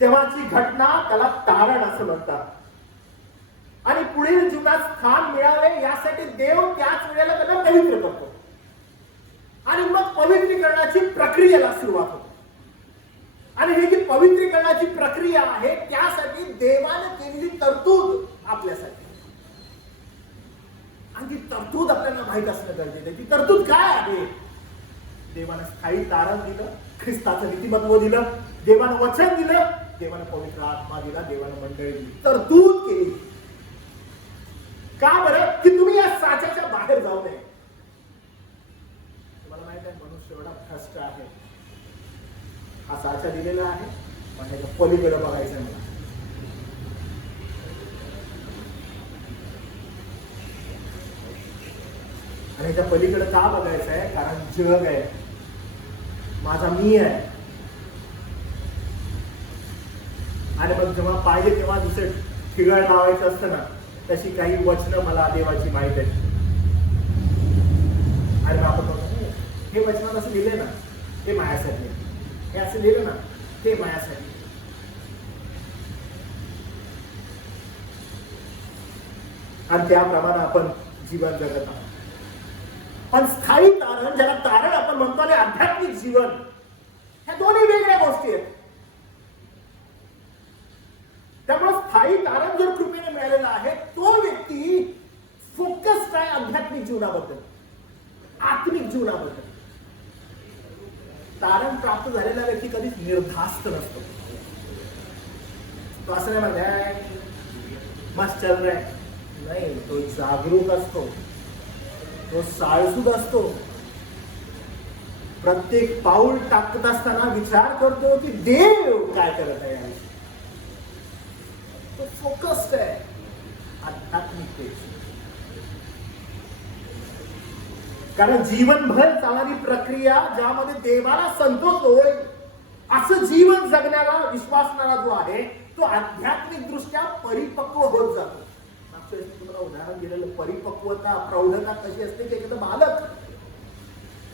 तेव्हाची घटना त्याला तारण असं म्हणतात. आणि पुढील जीवनात स्थान मिळावे यासाठी देव त्याच वेळेला त्याला पवित्र करतो आणि मग पवित्रीकरणाची प्रक्रियेला सुरुवात होते. आणि ही जी पवित्रीकरणाची प्रक्रिया आहे त्यासाठी देवाने केलेली तरतूद आपल्यासाठी, आणि ती तरतूद आपल्याला माहित असणं गरजेचं आहे. ती तरतूद काय आहे? देवानं स्थायी तारण दिलं, ख्रिस्ताचं नीतिमत्व दिलं, देवानं वचन दिलं, देवानं पवित्र आत्मा दिला, देवानं मंडळी दिली, तरतूद केली. का बरं? की तुम्ही या साच्याच्या बाहेर जाऊ नये. तुम्हाला माहित आहे मनुष्य एवढा भ्रष्ट आहे. हा साचा दिलेला आहे, पण त्याच्या पलीकडे बघायचं मला. आणि त्या पलीकडे का बघायचं आहे? कारण जग आहे, माझा मी आहे. आणि मग जेव्हा पाहिजे तेव्हा दुसरे ठिगळ लावायचं असतं ना, तशी काही वचनं मला देवाची माहित आहे. आणि आपण म्हणतो हे वचनात असं लिहिलंय ना, हे मायासाठी, हे असं लिहिलं ना, हे मायासाठी. आणि त्याप्रमाणे आपण जीवन जगत आहोत. पण स्थायी तारण, ज्याला तारण आपण म्हणतो, आणि आध्यात्मिक जीवन, ह्या दोन्ही वेगळ्या गोष्टी आहेत. त्यामुळे स्थायी तारण जर कृपेने मिळालेला आहे, तो व्यक्ती फोकस्ड आहे आध्यात्मिक जीवनाबद्दल, आत्मिक जीवनाबद्दल. तारण प्राप्त झालेला व्यक्ती कधीच निर्धास्त नसतो. तो असं नाही म्हणत मस्त चल रहा है, नाही, तो जागरूक असतो, तो साळसूद असतो. प्रत्येक पाऊल टाकत असताना विचार करतो की देव काय करत आहे. तो फोकस्ड आहे आध्यात्मिकतेची. कारण जीवनभर चालणारी प्रक्रिया ज्यामध्ये देवाला संतोष होईल असं जीवन जगण्याला विश्वासणारा जो आहे, तो आध्यात्मिक दृष्ट्या परिपक्व होत जातो. मागच्या वेळेस तुम्हाला उदाहरण दिलेलं, परिपक्वता, प्रौढता कशी असते की एखादं बालक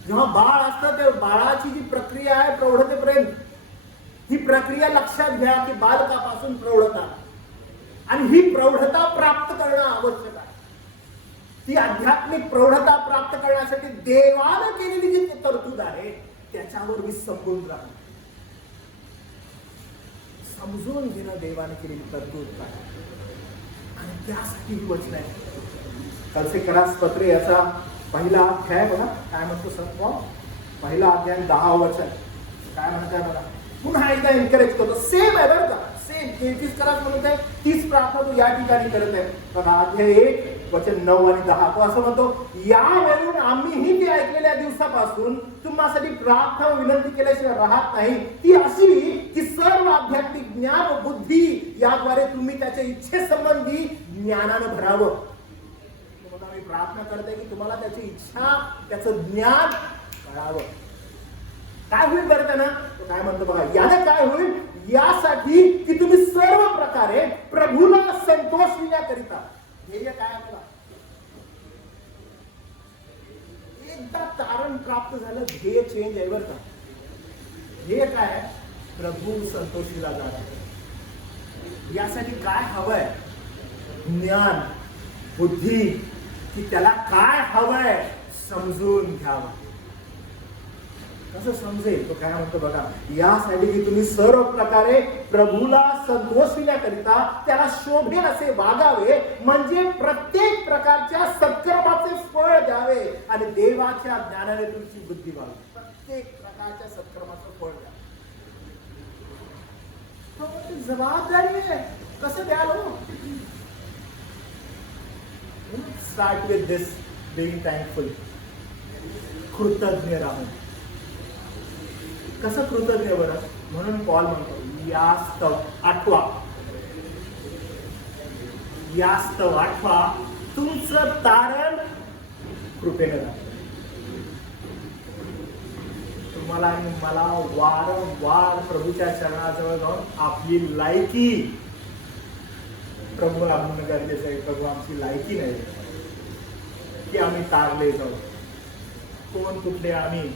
जेव्हा बाळ असतं, त्या बाळाची जी प्रक्रिया आहे प्रौढतेपर्यंत, ही प्रक्रिया लक्षात घ्या की बालकापासून प्रौढता, आणि ही प्रौढता प्राप्त करणं आवश्यक आहे. ती आध्यात्मिक प्रौढता प्राप्त करण्यासाठी देवानं केलेली जी तरतूद आहे त्याच्यावर विसंबून राहणं, समजून घेणं देवाने केलेली तरतूद काय, आणि त्यासाठी ही वचन आहे. कलसे पत्रे याचा पहिला अध्याय बघा काय म्हणतो सर, पहिला अध्याय 10 वचन काय म्हणताय बघा. पुन्हा एकदा एनकरेज करतो, सेम आहे बरं का, सेम 33 कराच म्हणत आहे, 30 प्रार्थना तो या ठिकाणी करत आहे बघा. अध्याय 1 वचन 9 आणि 10 तो असं म्हणतो, यावरून आम्हीही ते ऐकलेल्या दिवसापासून तुम्हासाठी प्रार्थना विनंती केल्याशिवाय राहत नाही, ती अशी की सर्व आध्यात्मिक ज्ञान व बुद्धी याद्वारे तुम्ही त्याच्या इच्छेसंबंधी ज्ञानानं भरावं. मी प्रार्थना करते की तुम्हाला त्याची इच्छा, त्याचं ज्ञान कळावं. काय होईल बरं त्यानं, तो काय म्हणतो बघा, याने काय होईल, यासाठी की तुम्ही सर्व प्रकारे प्रभूला संतोषविण्याकरिता. ध्येय काय आपला, एकदा तारण प्राप्त झालं, ध्येय चेंज आहे बरं का. ध्येय काय आहे, प्रभू संतोषीला जाणं. यासाठी काय हवंय, ज्ञान, बुद्धी, की त्याला काय हवंय समजून घ्यावं. कसं समजेल, तो काय म्हणतो बघा, यासाठी की तुम्ही सर्व प्रकारे प्रभूला संतोषविण्याकरिता त्याला शोभेल असे वागावे, म्हणजे प्रत्येक प्रकारच्या सत्कर्माचे फळ द्यावे आणि देवाच्या ज्ञानाने तुमची बुद्धी वाढवे. प्रत्येक प्रकारच्या सत्कर्माचं फळ द्यावे. जबाबदारी आहे, कसं द्याल हो. Start with this, being thankful. कृतज्ञ राहून. कसं कृतज्ञ बरं, म्हणून पॉल म्हणतो यास्तव आठवा, यास्तव आठवा तुमचं तारण कृपेने राहा. तुम्हाला आणि मला वारंवार प्रभूच्या चरणाजवळ जाऊन आपली लायकी प्रभू म्हणणं गरजेचं आहे. प्रभू आमची लायकी नाही की आम्ही तारले जाऊ. कोण कुठले आम्ही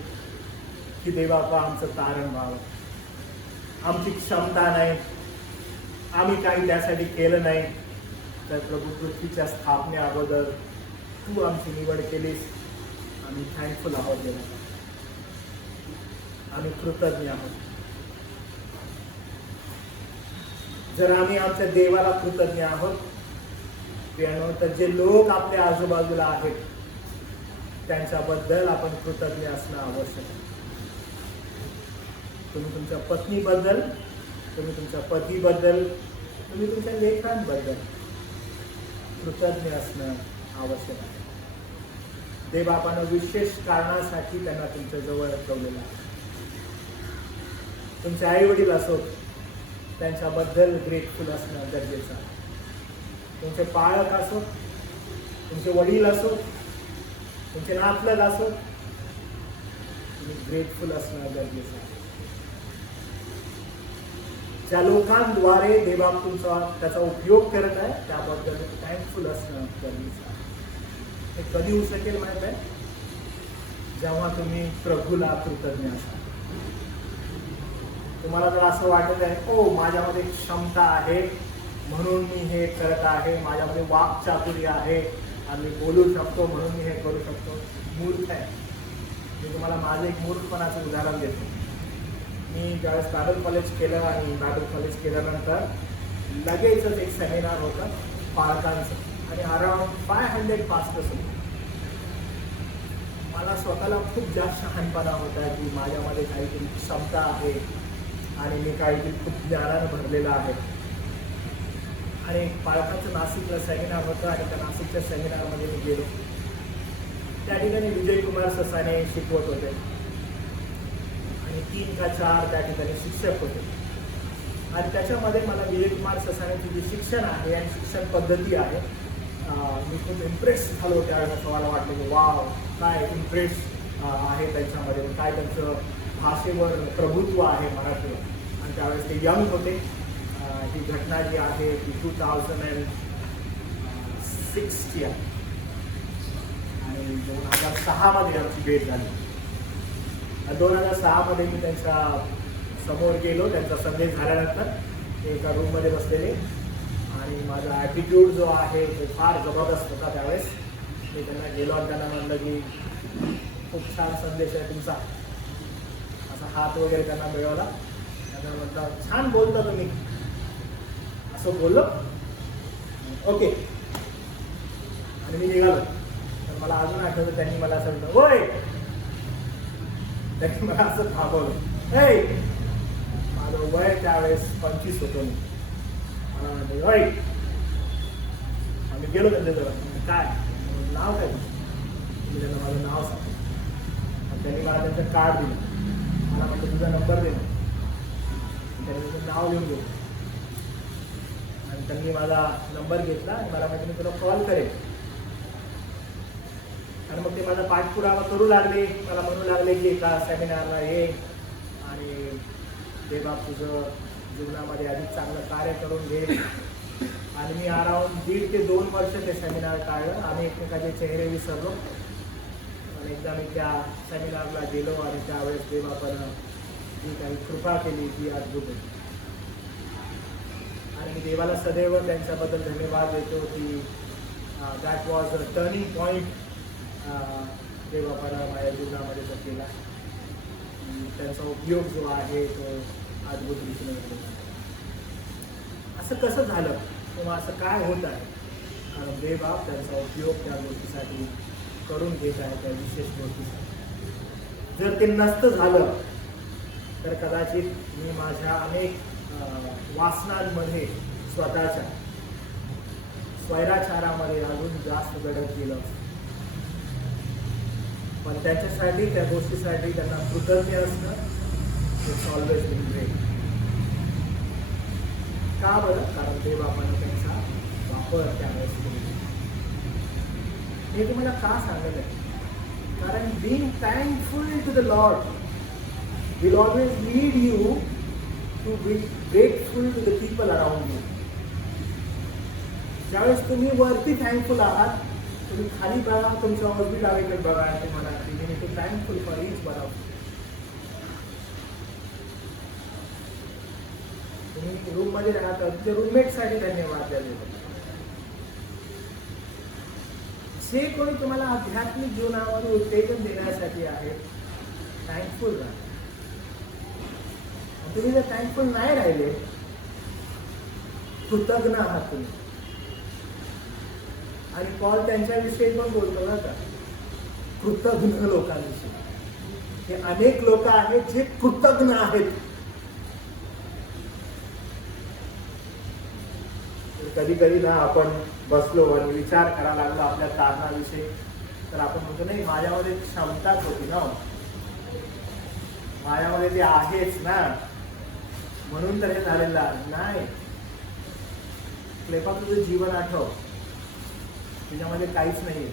की देवापा आमचं तारण व्हावं. आमची क्षमता नाही, आम्ही काही त्यासाठी केलं नाही. तर प्रभू पृथ्वीच्या स्थापने अगोदर तू आमची निवड केलीस. आम्ही थँकफुल आहोत देवा, आम्ही कृतज्ञ आहोत. जर आम्ही आमच्या देवाला कृतज्ञ आहोत तर जे लोक आपल्या आजूबाजूला आहेत त्यांच्याबद्दल आपण कृतज्ञ असणं आवश्यक आहे. तुम्ही तुमच्या पत्नीबद्दल, तुम्ही तुमच्या पतीबद्दल, तुम्ही तुमच्या लेकरांबद्दल कृतज्ञ असणं आवश्यक आहे. देवबापानं विशेष कारणासाठी त्यांना तुमच्या जवळ ठेवलेलं आहे. तुमचे आई वडील असोत त्यांच्याबद्दल ग्रेटफुल असणं गरजेचं आहे. तुमचे पालक असोत, तुमचे वडील असोत, तुमचे नातलग असोत, तुम्ही ग्रेटफुल असणं गरजेचं आहे. ज्या लोकांद्वारे देवबाप तुमचा त्याचा उपयोग करत आहे त्याबद्दल थँकफुल असणं गरजेचं आहे. हे कधी होऊ शकेल माहित आहे, जेव्हा तुम्ही प्रभूला कृतज्ञ असाल. तुम्हाला जर असं वाटत आहे ओ माझ्यामध्ये क्षमता आहे म्हणून मी हे करत आहे, माझ्यामध्ये वाक्चातुर्य आहे आणि बोलू शकतो म्हणून मी हे करू शकतो, मूर्ख आहे. मी तुम्हाला माझं एक मूर्खपणाचं उदाहरण देतो. मी ज्यावेळेस बायबल कॉलेज केलं आणि बायबल कॉलेज केल्यानंतर लगेचच एक सेमिनार होतं पालकांचं आणि अराउंड 500 पास्टर्स होते. मला स्वतःला खूप जास्त शहाणपणा होता की माझ्यामध्ये काहीतरी क्षमता आहे आणि मी काहीतरी खूप ज्ञानानं भरलेलं आहे. आणि पालकांचं नाशिकला सेमिनार होतं आणि त्या नाशिकच्या सेमिनारमध्ये मी गेलो. त्या ठिकाणी विजय कुमार ससाने शिकवत होते आणि 3 का 4 त्या ठिकाणी शिक्षक होते. आणि त्याच्यामध्ये मला विजय कुमार ससानेची जी शिक्षण आहे आणि शिक्षण पद्धती आहे मी खूप इम्प्रेस झालो. त्यावेळेस मला वाटलं की वाव, काय इम्प्रेस आहे त्यांच्यामध्ये, काय त्यांचं भाषेवर प्रभुत्व आहे मराठीवर. आणि त्यावेळेस ते यंग होते. ही घटना जी आहे ती 2006ची आहे आणि 2006मध्ये आमची भेट झाली. 2006मध्ये मी त्यांच्या समोर गेलो. त्यांचा संदेश झाल्यानंतर ते एका रूममध्ये बसलेले आणि माझा ॲटिट्यूड जो आहे तो फार जबरदस्त होता. त्यावेळेस मी त्यांना गेलो आणि त्यांना म्हणलं की खूप छान संदेश आहे तुमचा. असा हात वगैरे त्यांना मिळवला. त्यांना म्हटलं छान बोलता तुम्ही, असं बोललो. ओके. आणि मी निघालो. तर मला अजून आठवतं त्यांनी मला असं म्हटलं होय. त्यांनी मला असं थांबवलं. ए, माझं वय त्यावेळेस 25 होतो मी. मला म्हणते होय. आम्ही गेलो त्यांच्याजवळ. काय नाव काय तुम्ही? त्यांना माझं नाव सांगितलं. त्यांनी मला त्यांचं कार्ड दिलं. मला म्हटलं तुझा नंबर दे. त्यांनी तुझं नाव लिहून घेतलं आणि त्यांनी माझा नंबर घेतला आणि मला माहिती मी तुला कॉल करेन. आणि मग ते माझा पाठपुरावा करू लागले. मला म्हणू लागले की एका सेमिनारला ये आणि ते बाप तुझं जीवनामध्ये अधिक चांगलं कार्य करून घे. आणि मी अराउंड 1.5 ते 2 वर्ष ते सेमिनार काढलं. आम्ही एकमेकाचे चेहरे विसरलो. आणि एकदा मी त्या सेमिनारला गेलो आणि त्यावेळेस देवापनं जी काही कृपा केली ती अद्भुत होती. आणि मी देवाला सदैव त्यांच्याबद्दल धन्यवाद देतो की that was a turning point देवापनं माझ्या जीवनामध्ये तो केला. त्यांचा उपयोग जो आहे तो अद्भुत रीतीने केला. असं कसं झालं किंवा असं काय होत आहे? कारण देवबाप त्यांचा उपयोग त्या गोष्टीसाठी करून घेत आहे, त्या विशेष गोष्टीसाठी. जर ते नसतं झालं तर कदाचित मी माझ्या अनेक वासनांमध्ये स्वतःच्या स्वैराचारामध्ये अजून जास्त घडत गेलं. पण त्याच्यासाठी त्या गोष्टीसाठी त्यांना कृतज्ञ असणं इट्स ऑलवेज बीन ग्रेट. का बरं? कारण देवबापाने त्यांचा वापर त्यावेळेस केला. हे तुम्हाला का सांगत आहे? कारण being thankful to the lord will always lead you to be grateful to the people around you. ज्यावेळेस तुम्ही वरती थँकफुल आहात, तुम्ही खाली बघा, तुमच्या वरती डावीकडे बघा आणि ते म्हणा की मी too thankful for each one of you. तुम्ही रूममध्ये राहता, तुमच्या रूममेटसाठी धन्यवाद द्या. जे कोणी तुम्हाला आध्यात्मिक जीवनामध्ये उत्तेजन देण्यासाठी आहे, थँकफुल राहा. तुम्ही जर थँकफुल नाही राहिले, कृतज्ञ आहात तुम्ही. आणि पॉल त्यांच्याविषयी पण बोलतो ना का, कृतज्ञ लोकांविषयी. हे अनेक लोक आहेत जे कृतज्ञ आहेत. कधी कधी ना आपण बसलो आणि विचार करायला लागलो आपल्या कारणाविषयी, तर आपण म्हणतो नाही माझ्यामध्ये क्षमताच होती ना, माझ्यामध्ये ते आहेच ना, म्हणून तर हे झालेलं नाही. क्लेपा तुझं जीवन आठव, तुझ्यामध्ये काहीच नाहीये,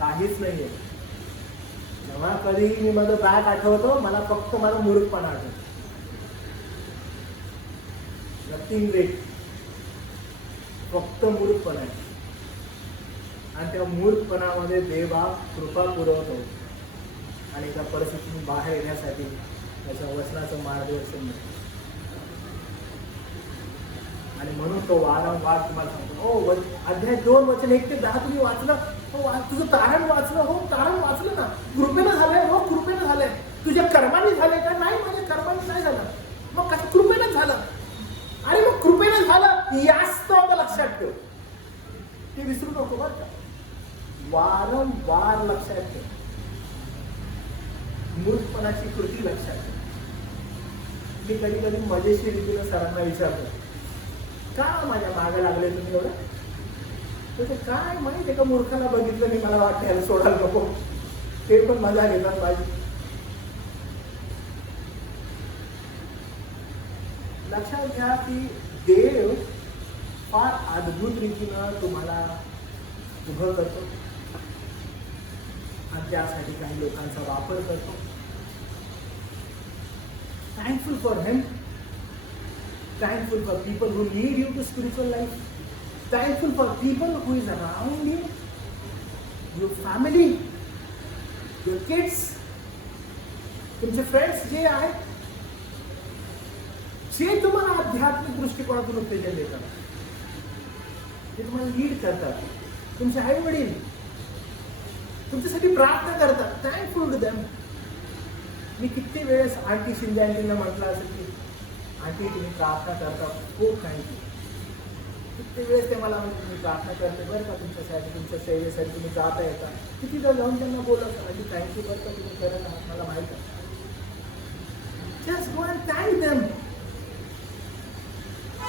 काहीच नाहीये. जेव्हा कधी मी माझं बॅक आठवतो, मला फक्त माझा मूर्खपणा आठवतो. नथिंग ग्रेट, फक्त मूर्खपणा आहे. आणि त्या मूर्खपणामध्ये देवबाप कृपा पुरवतो आणि त्या परिस्थितीतून बाहेर येण्यासाठी त्याच्या वचनाचं मार्गदर्शन मिळतं. आणि म्हणून तो वारंवार तुम्हाला सांगतो, हो अध्याय 2 वचन 1 ते 10 तुम्ही वाचलं, हो तुझं तारण वाचलं, हो तारण वाचलं ना, कृपेनं झालंय, हो कृपेनं झालंय. तुझ्या कर्माने झालंय का? नाही, माझ्या कर्माने नाही झालं. मग कसं? कृपेनं झालं. आणि मग कृपेनं झालं याच तो आता लक्षात ठेव, ते विसरू नको बरं का. वारंवार लक्षात ठेव. मूर्खपणाची कृती लक्षात ठेव. मी कधी कधी मजेशीर रीतीनं सरांना विचारतो, का माझ्या मागे लागले तुम्ही एवढं? तर काय माहिती आहे का, मूर्खाला बघितलं मी, मला वाटतं याला सोडायला नको, ते पण मजा घेतात माझी. लक्षात घ्या की देव फार अद्भुत रीतीनं तुम्हाला उभं करतो आणि त्यासाठी काही लोकांचा वापर करतो. Thankful for him, thankful for people who lead you to spiritual life, thankful for people who is around you, your family, your kids, तुमचे फ्रेंड्स जे आहेत, जे तुम्हाला आध्यात्मिक दृष्टिकोनातून उत्तेजन देतात, ते तुम्हाला लीड करतात, तुमचे आई वडील तुमच्यासाठी प्रार्थना करतात. Thankful to them. मी किती वेळेस आंटी शिंदे आंटींना म्हटलं असेल की आंटी तुम्ही प्रार्थना करता, खूप थँक्यू. किती वेळेस ते मला म्हणते मी प्रार्थना करते बरं का तुमच्यासाठी, तुमच्या सेवेसाठी तुम्ही जाता येता. कितीदा जाऊन त्यांना बोलत आंटी थँक्यू बरं का तुम्ही करत आहात, मला माहित आहे. Just go and thank them.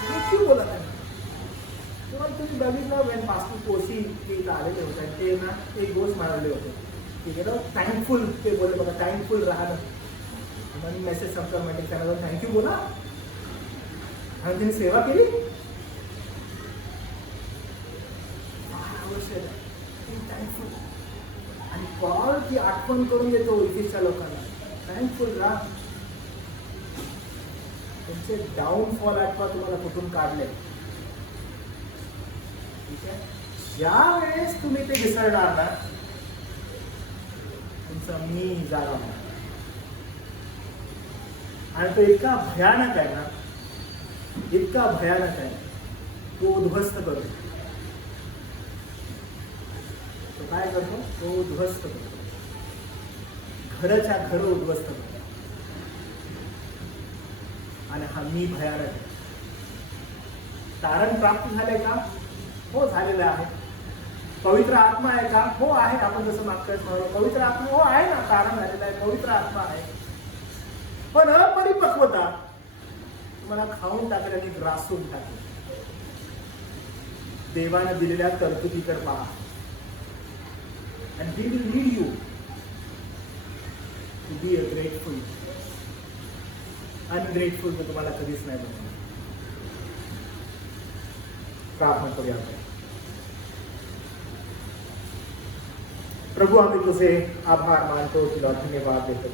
किती बोला त्यांना. तुम्हाला तुम्ही बघितलं वेन पास्टर कोशी ते इथं आलेले होते, ते ना एक गोष्ट मारले होते ठीक आहे ना, थँकफुल ते बोलले बघा, थँकफुल राहणं. म्हणून मेसेज संपला म्हणजे त्यांना जाऊन थँक्यू बोला आणि त्यांनी सेवा केली. आवश्यक आहे थँकफुल. आणि कॉल ती आठवण करून देतो इथेच्या लोकांना, थँकफुल राहा. तुमचे डाऊनफॉल आठवा तुम्हाला कुठून काढले. ठीक आहे, ज्या वेळेस तुम्ही ते विसरणार ना, तुमचा मी जागा होणार. आणि तो इतका भयानक आहे ना, इतका भयानक आहे, तो उद्ध्वस्त करतो. तो काय करतो? तो उद्ध्वस्त करतो. घरच्या घर उद्ध्वस्त करतो. आणि हा मी भयानक आहे. तारण प्राप्त झालंय का? हो झालेलं आहे. पवित्र आत्मा आहे का? हो आहे. आपण जसं मागच्या वेळेस पवित्र आत्मा हो आहे ना, तारण झालेला आहे, पवित्र आत्मा आहे. पण अपरिपक्वता तुम्हाला खाऊन टाकेल आणि ग्रासून टाकेल. देवाने दिलेल्या तरतुदीकडे पहा. and he will lead you to be a grateful. Ungrateful तर तुम्हाला कधीच नाही बनवणार. प्रार्थना करूया. प्रभू आम्ही तुझे आभार मानतो, तुला धन्यवाद देतो.